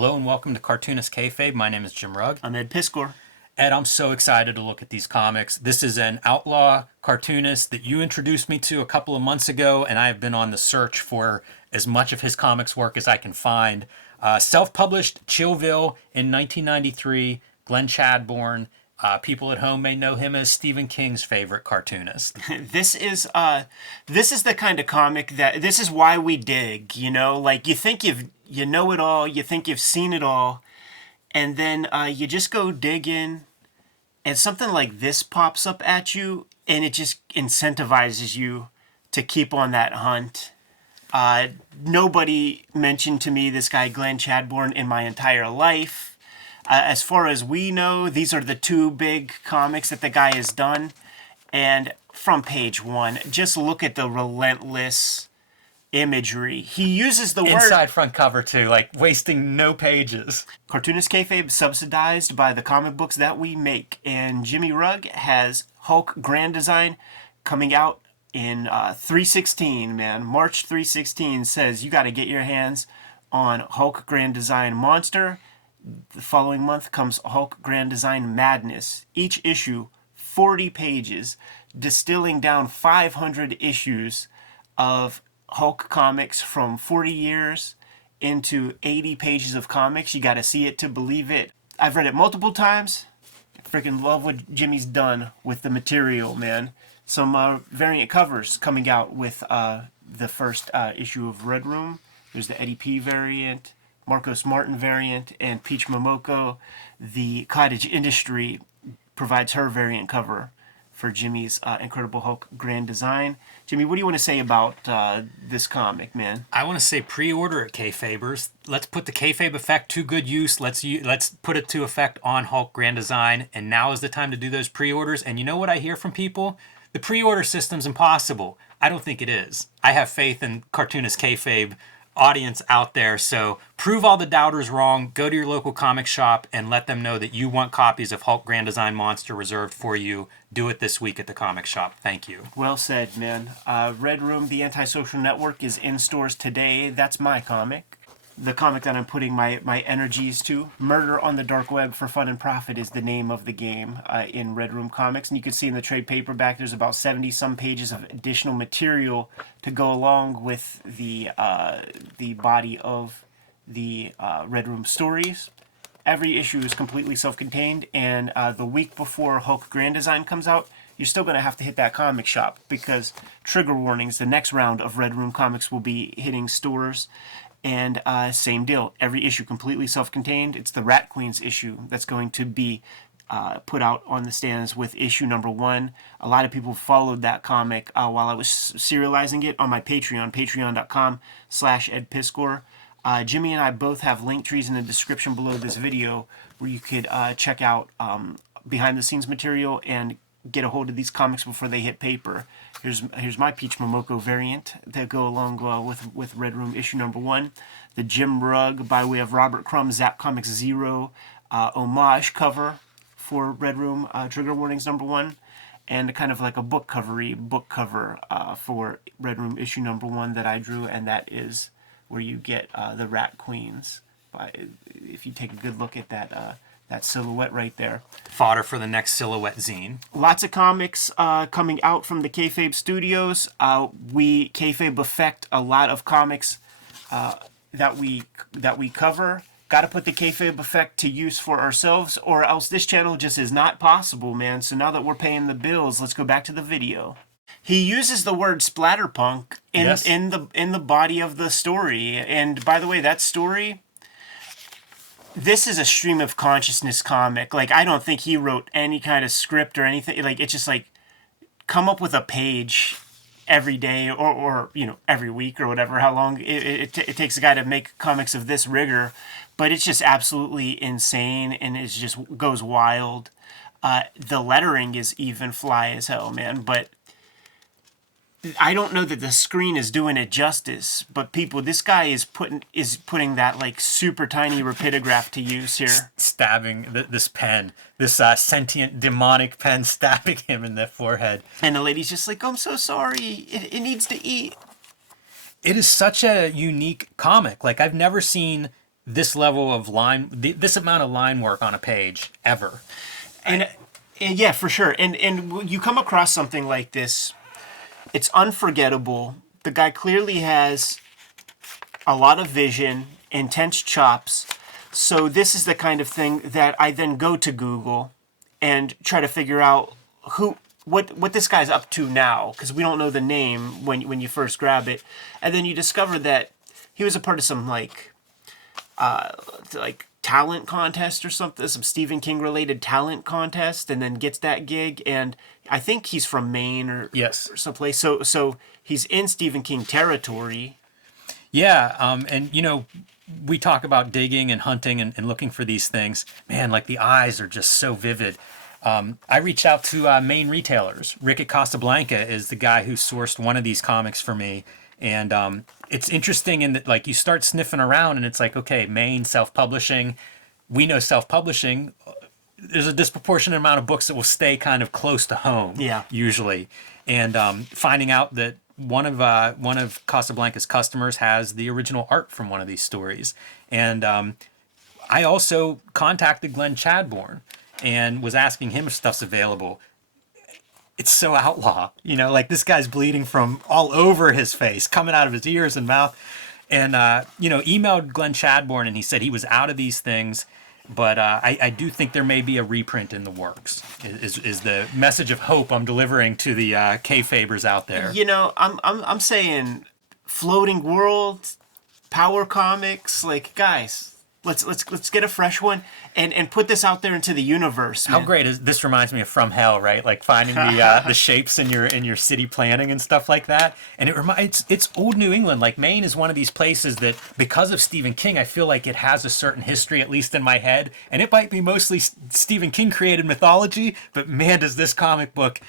Hello and welcome to Cartoonist Kayfabe. My name is Jim Rugg. I'm Ed Piscor. Ed, I'm so excited to look at these comics. This is an outlaw cartoonist that you introduced me to a couple of months ago, and I have been on the search for as much of his comics work as I can find. Self-published Chillville in 1993, Glenn Chadbourne. People at home may know him as Stephen King's favorite cartoonist. This is the kind of comic this is why we dig, like you think you know it all, you think you've seen it all, and then you just go dig in and something like this pops up at you and it just incentivizes you to keep on that hunt. Nobody mentioned to me this guy Glenn Chadbourne in my entire life. As far as we know, these are the two big comics that the guy has done. And from page one, just look at the relentless imagery. He uses the word... Inside front cover too, like wasting no pages. Cartoonist Kayfabe subsidized by the comic books that we make. And Jimmy Rugg has Hulk Grand Design coming out in 3/16, man. March 3/16 says you got to get your hands on Hulk Grand Design Monster. The following month comes Hulk Grand Design Madness. Each issue, 40 pages, distilling down 500 issues of Hulk comics from 40 years into 80 pages of comics. You got to see it to believe it. I've read it multiple times. I freaking love what Jimmy's done with the material, man. Some variant covers coming out with the first issue of Red Room. There's the Eddie P variant, Marcos Martin variant, and Peach Momoko. The Cottage Industry provides her variant cover for Jimmy's Incredible Hulk Grand Design. Jimmy, what do you want to say about this comic, man? I want to say pre-order at Kayfabers. Let's put the Kayfabe effect to good use. Let's put it to effect on Hulk Grand Design. And now is the time to do those pre-orders. And you know what I hear from people? The pre-order system's impossible. I don't think it is. I have faith in Cartoonist Kayfabe audience out there, so prove all the doubters wrong. Go to your local comic shop and let them know that you want copies of Hulk Grand Design Monster reserved for you. Do it this week at the comic shop. Thank you. Well said, man. Red Room, The Antisocial Network is in stores today. That's my comic. The comic that I'm putting my energies to. Murder on the Dark Web for Fun and Profit is the name of the game in Red Room Comics. And you can see in the trade paperback there's about 70-some pages of additional material to go along with the body of the Red Room stories. Every issue is completely self-contained, and the week before Hulk Grand Design comes out, you're still going to have to hit that comic shop because trigger warnings, the next round of Red Room Comics will be hitting stores. And same deal, every issue completely self-contained. It's the Rat Queens issue that's going to be put out on the stands with issue number 1. A lot of people followed that comic while I was serializing it on my Patreon, patreon.com/edpiscor. Jimmy and I both have link trees in the description below this video where you could check out behind-the-scenes material and get a hold of these comics before they hit paper. Here's my Peach Momoko variant that go along with Red Room issue number 1. The Jim Rugg by way of Robert Crumb Zap Comics Zero homage cover for Red Room Trigger Warnings number 1, and kind of like a book cover for Red Room issue number 1 that I drew, and that is where you get the Rat Queens. If you take a good look at that silhouette right there. Fodder for the next silhouette zine. Lots of comics coming out from the Kayfabe Studios. We Kayfabe affect a lot of comics that we cover. Got to put the Kayfabe effect to use for ourselves, or else this channel just is not possible, man. So now that we're paying the bills, let's go back to the video. He uses the word Splatter Punk in the body of the story, and by the way, that story. This is a stream of consciousness comic. Like, I don't think he wrote any kind of script or anything. Like, it's just like, come up with a page every day or every week or whatever, how long it takes a guy to make comics of this rigor. But it's just absolutely insane, and it just goes wild. The lettering is even fly as hell, man. But I don't know that the screen is doing it justice, but people, this guy is putting that like super tiny rapidograph to use here. Stabbing this pen, this sentient demonic pen, stabbing him in the forehead. And the lady's just like, "I'm so sorry. It needs to eat." It is such a unique comic. Like, I've never seen this level of this amount of line work on a page ever. And yeah, for sure. And you come across something like this, it's unforgettable. The guy clearly has a lot of vision, intense chops. So this is the kind of thing that I then go to Google and try to figure out what this guy's up to now, because we don't know the name when you first grab it, and then you discover that he was a part of some like talent contest or something, some Stephen King related talent contest, and then gets that gig. And I think he's from Maine or someplace. So he's in Stephen King territory. Yeah, and we talk about digging and hunting and looking for these things. Man, like the eyes are just so vivid. I reached out to Maine retailers. Rick at Casablanca is the guy who sourced one of these comics for me. And it's interesting in that, like, you start sniffing around and it's like, okay, Maine, self-publishing. We know self-publishing. There's a disproportionate amount of books that will stay kind of close to home, usually. And finding out that one of Casablanca's customers has the original art from one of these stories. And I also contacted Glenn Chadbourne and was asking him if stuff's available. It's so outlaw, like this guy's bleeding from all over his face, coming out of his ears and mouth. And, emailed Glenn Chadbourne and he said he was out of these things, but I do think there may be a reprint in the works, is the message of hope I'm delivering to the Kayfabers out there. I'm saying Floating World, Power Comics, like, guys, let's get a fresh one and put this out there into the universe, man. How great is this? Reminds me of From Hell, right? Like finding the shapes in your city planning and stuff like that. And it's old New England. Like Maine is one of these places that, because of Stephen King, I feel like it has a certain history, at least in my head. And it might be mostly Stephen King created mythology, but man, does this comic book,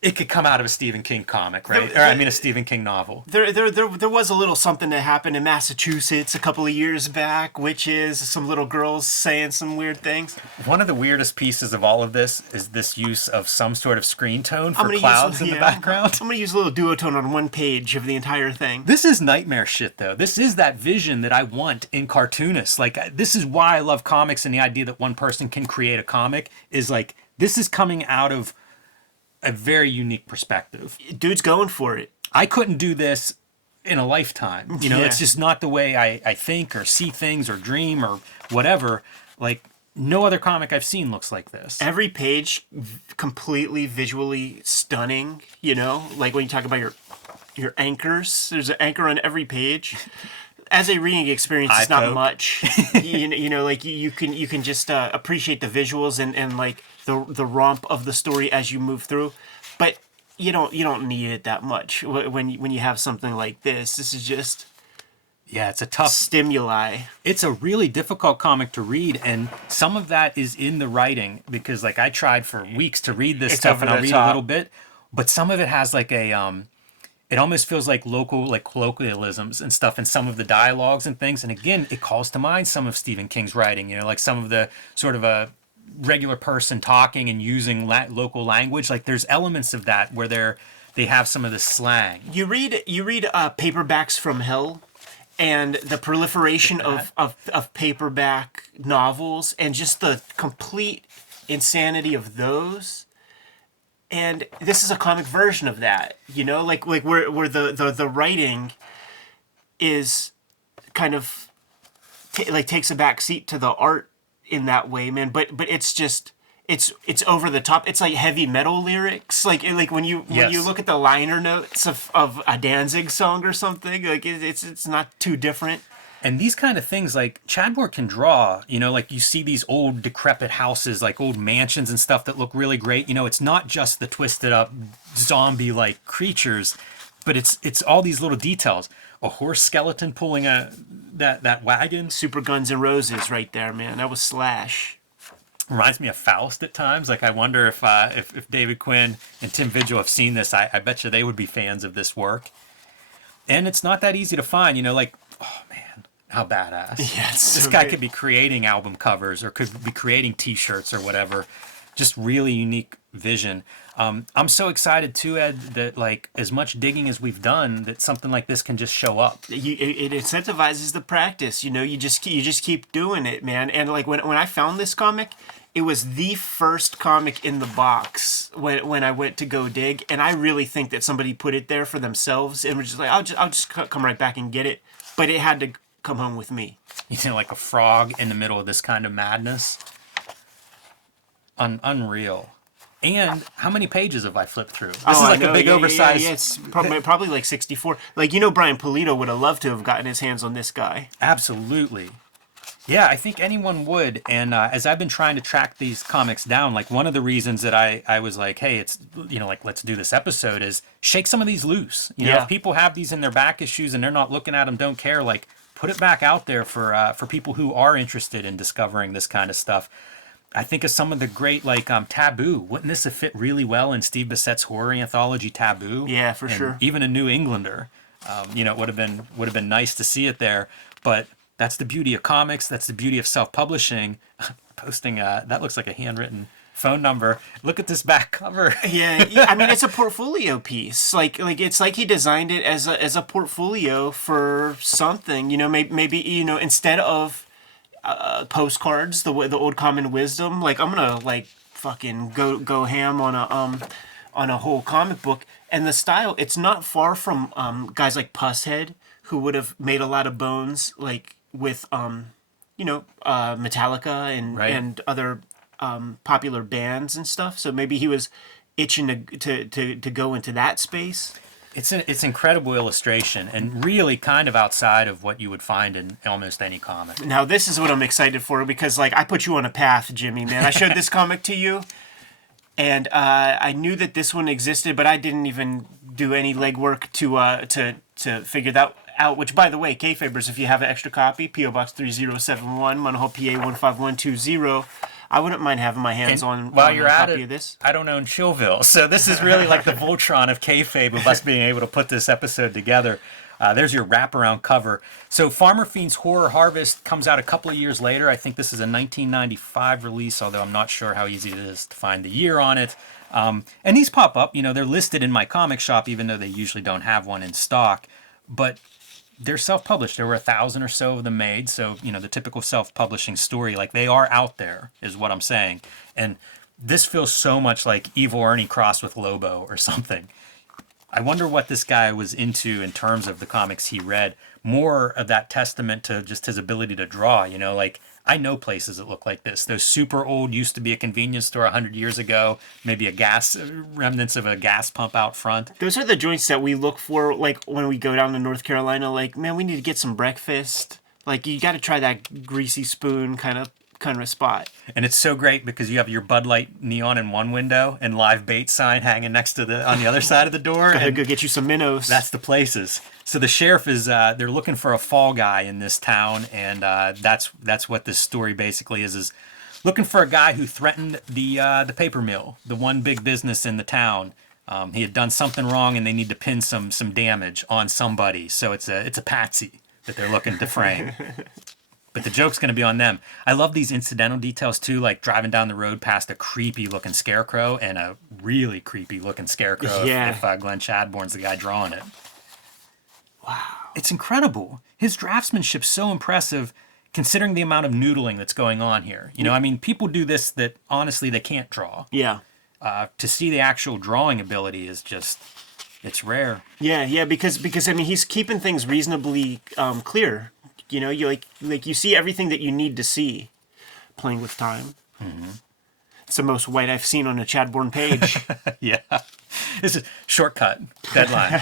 it could come out of a Stephen King comic, right? A Stephen King novel. There was a little something that happened in Massachusetts a couple of years back, which is some little girls saying some weird things. One of the weirdest pieces of all of this is this use of some sort of screen tone for clouds in the background. I'm going to use a little duotone on one page of the entire thing. This is nightmare shit, though. This is that vision that I want in cartoonists. Like, this is why I love comics, and the idea that one person can create a comic is like, this is coming out of a very unique perspective. Dude's going for it. I couldn't do this in a lifetime. It's just not the way I think or see things or dream or whatever. Like, no other comic I've seen looks like this. Every page completely visually stunning, like when you talk about your anchors, there's an anchor on every page. As a reading experience, it's not much. Like you can just appreciate the visuals and like the romp of the story as you move through, but you don't need it that much when you have something like this. This is just it's a tough stimuli. It's a really difficult comic to read, and some of that is in the writing, because like I tried for weeks to read this stuff and I'll read a little bit, but some of it has like a it almost feels like colloquialisms and stuff in some of the dialogues and things. And again, it calls to mind some of Stephen King's writing, like some of the sort of a regular person talking and using local language. Like there's elements of that where they have some of the slang. You read Paperbacks from Hell, and the proliferation of paperback novels and just the complete insanity of those. And this is a comic version of that, like where the writing is kind of takes a back seat to the art in that way, man. But it's just it's over the top. It's like heavy metal lyrics, like when you look at the liner notes of a Danzig song or something, like it's not too different. And these kind of things, like Chadbourne can draw, like you see these old decrepit houses, like old mansions and stuff that look really great. It's not just the twisted up zombie-like creatures, but it's all these little details. A horse skeleton pulling that wagon. Super Guns N' Roses right there, man. That was Slash. Reminds me of Faust at times. Like I wonder if David Quinn and Tim Vigil have seen this. I bet you they would be fans of this work. And it's not that easy to find, like, oh man. How badass. Yeah, this guy could be creating album covers or could be creating t-shirts or whatever. Just really unique vision. I'm so excited too, Ed, that like as much digging as we've done, that something like this can just show up. It incentivizes the practice. You just keep doing it, man. And like when I found this comic, it was the first comic in the box when I went to go dig, and I really think that somebody put it there for themselves and was just like, I'll just come right back and get it. But it had to come home with me. You know, like a frog in the middle of this kind of madness. Unreal. And how many pages have I flipped through? This is like a big oversized. Yeah, it's probably like 64. Like, Brian Pulido would have loved to have gotten his hands on this guy. Absolutely. Yeah, I think anyone would. And as I've been trying to track these comics down, like one of the reasons that I was like, hey, it's, like, let's do this episode is shake some of these loose. If people have these in their back issues and they're not looking at them, don't care, like put it back out there for people who are interested in discovering this kind of stuff. I think of some of the great, like, Taboo. Wouldn't this have fit really well in Steve Bissett's horror anthology Taboo? Yeah, for sure. Even a New Englander. It would have been nice to see it there. But that's the beauty of comics. That's the beauty of self-publishing. Posting, that looks like a handwritten phone number. Look at this back cover. Yeah, I mean, it's a portfolio piece. Like it's like he designed it as a portfolio for something. Maybe instead of postcards, the old common wisdom. Like, I'm gonna like fucking go ham on a whole comic book. And the style, it's not far from guys like Pusshead, who would have made a lot of bones, like with Metallica and other popular bands and stuff. So maybe he was itching to go into that space. It's incredible illustration and really kind of outside of what you would find in almost any comic. Now, this is what I'm excited for, because like I put you on a path, Jimmy, man. I showed this comic to you, and I knew that this one existed, but I didn't even do any legwork to figure that out. Which, by the way, Kayfabers, if you have an extra copy, P.O. Box 3071, Munhall, PA 15120. I wouldn't mind having my hands on while you're a at copy it, of this. I don't own Chillville, so this is really like the Voltron of Kayfabe of us being able to put this episode together. There's your wraparound cover. So Farmer Fiend's Horror Harvest comes out a couple of years later. I think this is a 1995 release, although I'm not sure how easy it is to find the year on it. And these pop up, they're listed in my comic shop, even though they usually don't have one in stock. But they're self-published. There were 1,000 or so of them made. So, the typical self-publishing story, like they are out there is what I'm saying. And this feels so much like Evil Ernie crossed with Lobo or something. I wonder what this guy was into in terms of the comics he read. More of that testament to just his ability to draw, like I know places that look like this. Those super old used to be a convenience store 100 years ago, maybe remnants of a gas pump out front. Those are the joints that we look for, like when we go down to North Carolina, like, man, we need to get some breakfast. Like, you got to try that greasy spoon kind of spot. And it's so great because you have your Bud Light neon in one window and live bait sign hanging next to on the other side of the door. Gotta go get you some minnows. That's the places. So the sheriff is they're looking for a fall guy in this town, and that's what this story basically is looking for a guy who threatened the paper mill, the one big business in the town. He had done something wrong, and they need to pin some damage on somebody. So it's a patsy that they're looking to frame. But the joke's going to be on them. I love these incidental details, too, like driving down the road past a creepy-looking scarecrow and a really creepy-looking scarecrow if Glenn Chadbourne's the guy drawing it. Wow. It's incredible. His draftsmanship's so impressive considering the amount of noodling that's going on here. I mean, people do this that, honestly, they can't draw. Yeah. To see the actual drawing ability is just... it's rare. Yeah, because I mean, he's keeping things reasonably clear. You see everything that you need to see playing with time. Mm-hmm. It's the most white I've seen on a Chadbourne page. Yeah. This is shortcut. Deadline.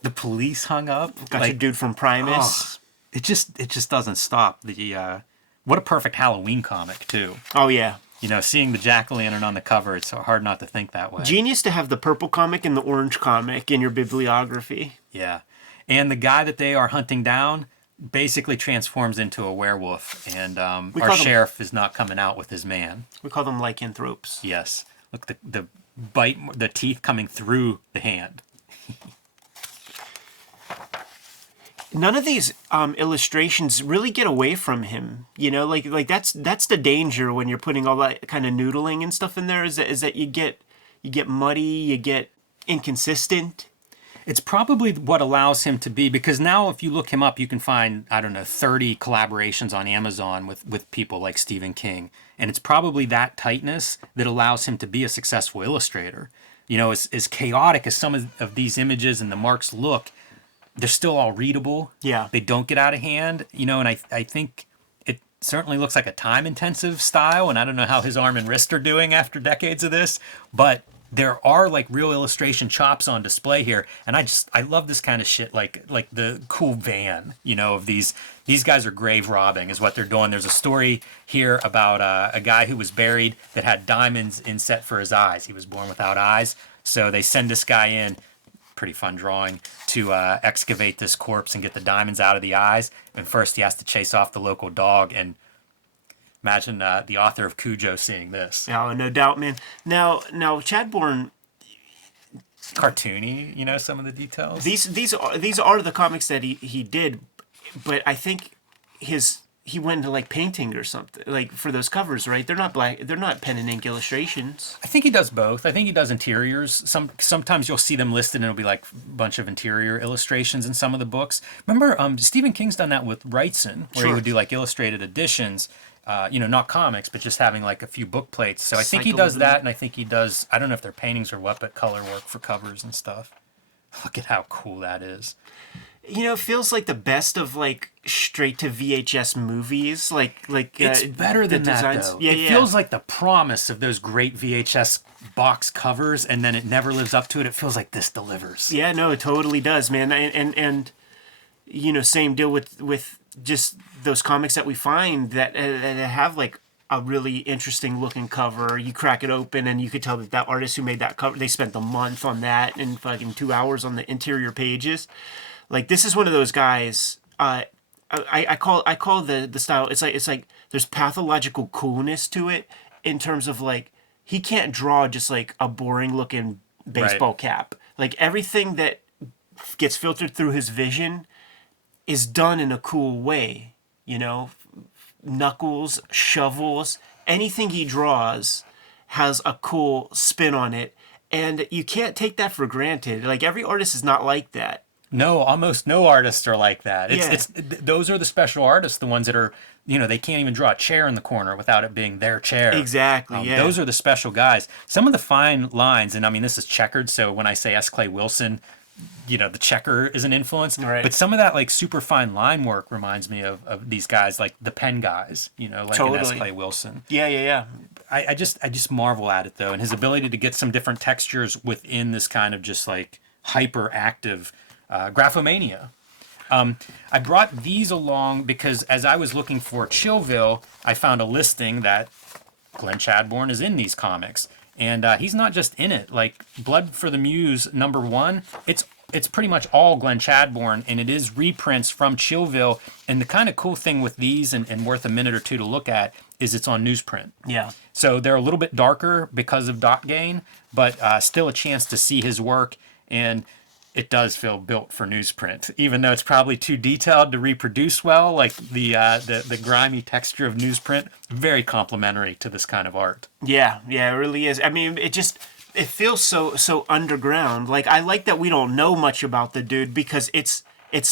The police hung up. Got your dude from Primus. It just doesn't stop. What a perfect Halloween comic, too. Oh, yeah. Seeing the jack-o'-lantern on the cover, it's so hard not to think that way. Genius to have the purple comic and the orange comic in your bibliography. Yeah. And the guy that they are hunting down basically transforms into a werewolf, and our sheriff is not coming out with his man. We call them lycanthropes. Yes. Look, the bite, the teeth coming through the hand. none of these illustrations really get away from him. You know, like that's the danger when you're putting all that kind of noodling and stuff in there. Is that you get muddy, you get inconsistent. It's probably what allows him to be, because now if you look him up, you can find, I don't know, 30 collaborations on Amazon with people like Stephen King. And it's probably that tightness that allows him to be a successful illustrator. You know, as chaotic as some of these images and the marks look, they're still all readable. Yeah. They don't get out of hand, you know, and I think it certainly looks like a time-intensive style, and I don't know how his arm and wrist are doing after decades of this, but there are like real illustration chops on display here, and I love this kind of shit, like the cool van, you know, of these guys are grave robbing is what they're doing. There's a story here about a guy who was buried that had diamonds inset for his eyes. He was born without eyes, so they send this guy in, pretty fun drawing, to excavate this corpse and get the diamonds out of the eyes. And first he has to chase off the local dog, and imagine the author of Cujo seeing this. Oh, no doubt, man. Now, Chadbourne. Cartoony, you know, some of the details. These are the comics that he did, but I think he went into like painting or something, like for those covers, right? They're not pen and ink illustrations. I think he does both. I think he does interiors. Sometimes you'll see them listed and it'll be like a bunch of interior illustrations in some of the books. Remember, Stephen King's done that with Wrightson, where he would do like illustrated editions. You know, not comics, but just having like a few book plates. So I think he does that, and I think he does, I don't know if they're paintings or what, but color work for covers and stuff. Look at how cool that is. You know, it feels like the best of like straight to VHS movies. Like it's better than that though. Yeah, it feels like the promise of those great VHS box covers, and then it never lives up to it. It feels like this delivers. Yeah, no, it totally does, man. And you know, same deal with just those comics that we find that have like a really interesting looking cover. You crack it open and you could tell that artist who made that cover, they spent a month on that and fucking 2 hours on the interior pages. Like, this is one of those guys. I call the style. It's like there's pathological coolness to it in terms of like he can't draw just like a boring looking baseball cap. Like everything that gets filtered through his vision is done in a cool way. You know, knuckles, shovels, anything he draws has a cool spin on it, and you can't take that for granted. Like every artist is not like that. No, almost no artists are like that. Yeah. Those are the special artists, the ones that are, you know, they can't even draw a chair in the corner without it being their chair. Exactly, yeah. Those are the special guys. Some of the fine lines, and I mean, this is checkered, so when I say S. Clay Wilson, you know, the checker is an influence. Right. But some of that, like, super fine line work reminds me of these guys, like the pen guys, you know, like in S. Clay Wilson. Yeah. I just marvel at it, though, and his ability to get some different textures within this kind of just, like, hyperactive graphomania. I brought these along because as I was looking for Chillville, I found a listing that Glenn Chadbourne is in these comics. And he's not just in it. Like, Blood for the Muse #1, it's pretty much all Glenn Chadbourne, and it is reprints from Chillville. And the kind of cool thing with these, and worth a minute or two to look at, is it's on newsprint. Yeah. So they're a little bit darker because of dot gain, but still a chance to see his work. And it does feel built for newsprint, even though it's probably too detailed to reproduce well. Like the grimy texture of newsprint, very complimentary to this kind of art. Yeah, it really is. I mean, it feels so underground. Like, I like that we don't know much about the dude because it's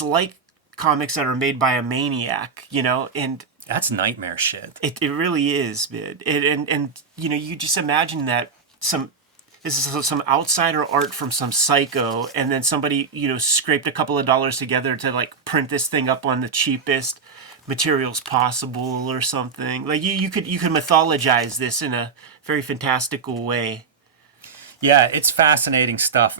like comics that are made by a maniac, you know, and that's nightmare shit. It really is, man. And you know, you just imagine that this is some outsider art from some psycho, and then somebody, you know, scraped a couple of dollars together to like print this thing up on the cheapest materials possible or something. Like you could mythologize this in a very fantastical way. Yeah, it's fascinating stuff.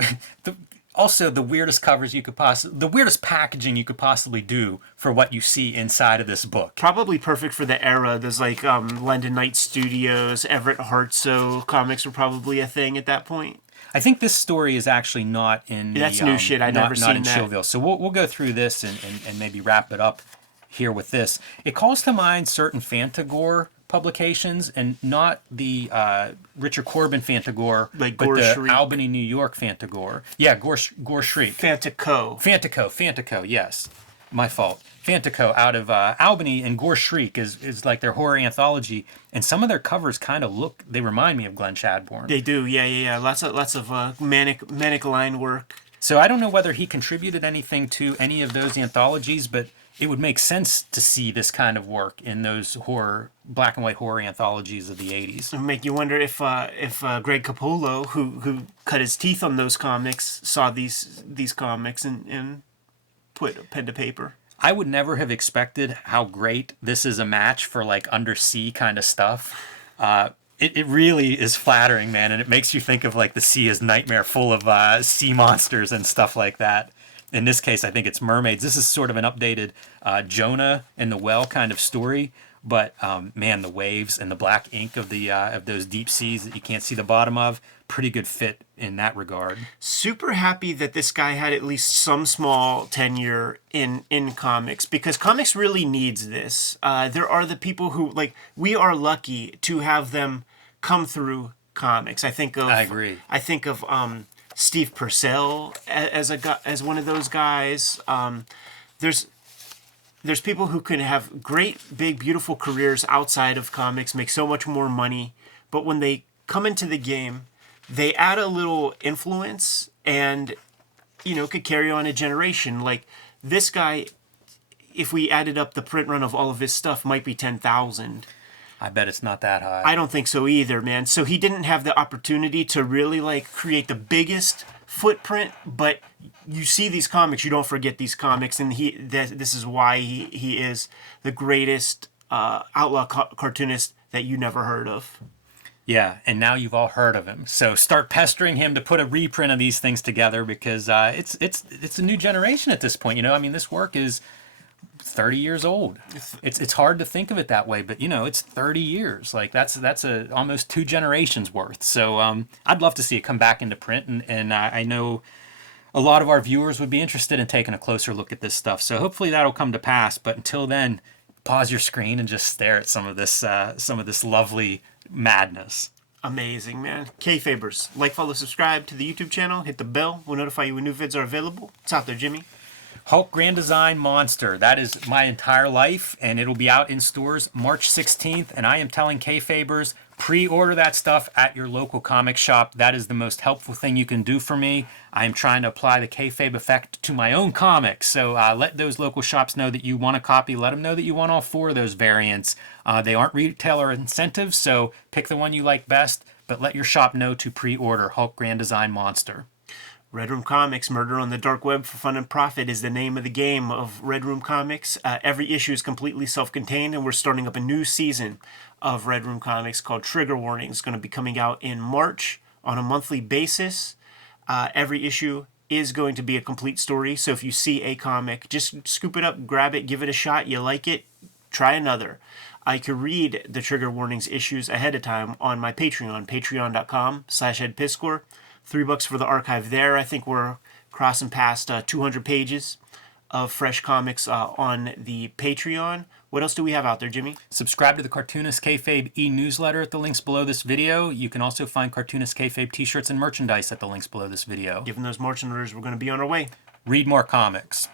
Also, the weirdest covers the weirdest packaging you could possibly do for what you see inside of this book. Probably perfect for the era. There's like London Night Studios, Everett Hartsoe comics were probably a thing at that point. I think this story is actually not in That's new shit. I've never seen that. Not in Chillville. So we'll go through this and maybe wrap it up here with this. It calls to mind certain Fantagore publications, and not the Richard Corbin Fantagore, like but Gore the Shriek. Albany, New York Fantagore. Yeah, Gore Shriek. Fantaco, Fantaco, yes. My fault. Fantico out of Albany, and Gore Shriek is like their horror anthology, and some of their covers kind of they remind me of Glenn Chadbourne. They do, yeah. Lots of manic line work. So I don't know whether he contributed anything to any of those anthologies, but it would make sense to see this kind of work in those black and white horror anthologies of the 80s. It'd make you wonder if Greg Capullo, who cut his teeth on those comics, saw these comics and put a pen to paper. I would never have expected how great this is a match for like undersea kind of stuff. It really is flattering, man, and it makes you think of like the sea as nightmare full of sea monsters and stuff like that. In this case, I think it's mermaids. This is sort of an updated Jonah and the Whale kind of story, but man, the waves and the black ink of those deep seas that you can't see the bottom of, pretty good fit in that regard. Super happy that this guy had at least some small tenure in comics, because comics really needs this. There are the people who, like, we are lucky to have them come through comics. I agree. I think of Steve Purcell as one of those guys. There's people who can have great, big, beautiful careers outside of comics, make so much more money, but when they come into the game, they add a little influence and, could carry on a generation. Like this guy, if we added up the print run of all of his stuff, might be 10,000. I bet it's not that high. I don't think so either, man. So he didn't have the opportunity to really like create the biggest footprint, but you see these comics, you don't forget these comics, and this is why he is the greatest outlaw cartoonist that you never heard of. Yeah, and now you've all heard of him. So start pestering him to put a reprint of these things together, because it's a new generation at this point. I mean, this work is 30 years old. It's hard to think of it that way, but it's 30 years. Like that's almost 2 generations worth. So I'd love to see it come back into print, and I know a lot of our viewers would be interested in taking a closer look at this stuff. So hopefully that'll come to pass. But until then, pause your screen and just stare at some of this lovely madness. Amazing, man. Kayfabers, like, follow, subscribe to the YouTube channel. Hit the bell. We'll notify you when new vids are available. It's out there, Jimmy. Hulk Grand Design Monster. That is my entire life, and it'll be out in stores March 16th. And I am telling Kayfabers, pre-order that stuff at your local comic shop. That is the most helpful thing you can do for me. I am trying to apply the Kayfabe effect to my own comics. So let those local shops know that you want a copy. Let them know that you want all 4 of those variants. They aren't retailer incentives, so pick the one you like best. But let your shop know to pre-order Hulk Grand Design Monster. Red Room Comics, Murder on the Dark Web for Fun and Profit is the name of the game of Red Room Comics. Every issue is completely self-contained, and we're starting up a new season of Red Room Comics called Trigger Warning. It's going to be coming out in March on a monthly basis. Every issue is going to be a complete story, so if you see a comic, just scoop it up, grab it, give it a shot. You like it, try another. I could read the Trigger Warnings issues ahead of time on my Patreon, patreon.com/edpiscor. $3 for the archive there. I think we're crossing past 200 pages of fresh comics on the Patreon. What else do we have out there, Jimmy? Subscribe to the Cartoonist Kayfabe e-newsletter at the links below this video. You can also find Cartoonist Kayfabe t-shirts and merchandise at the links below this video. Given those marching orders, we're going to be on our way. Read more comics.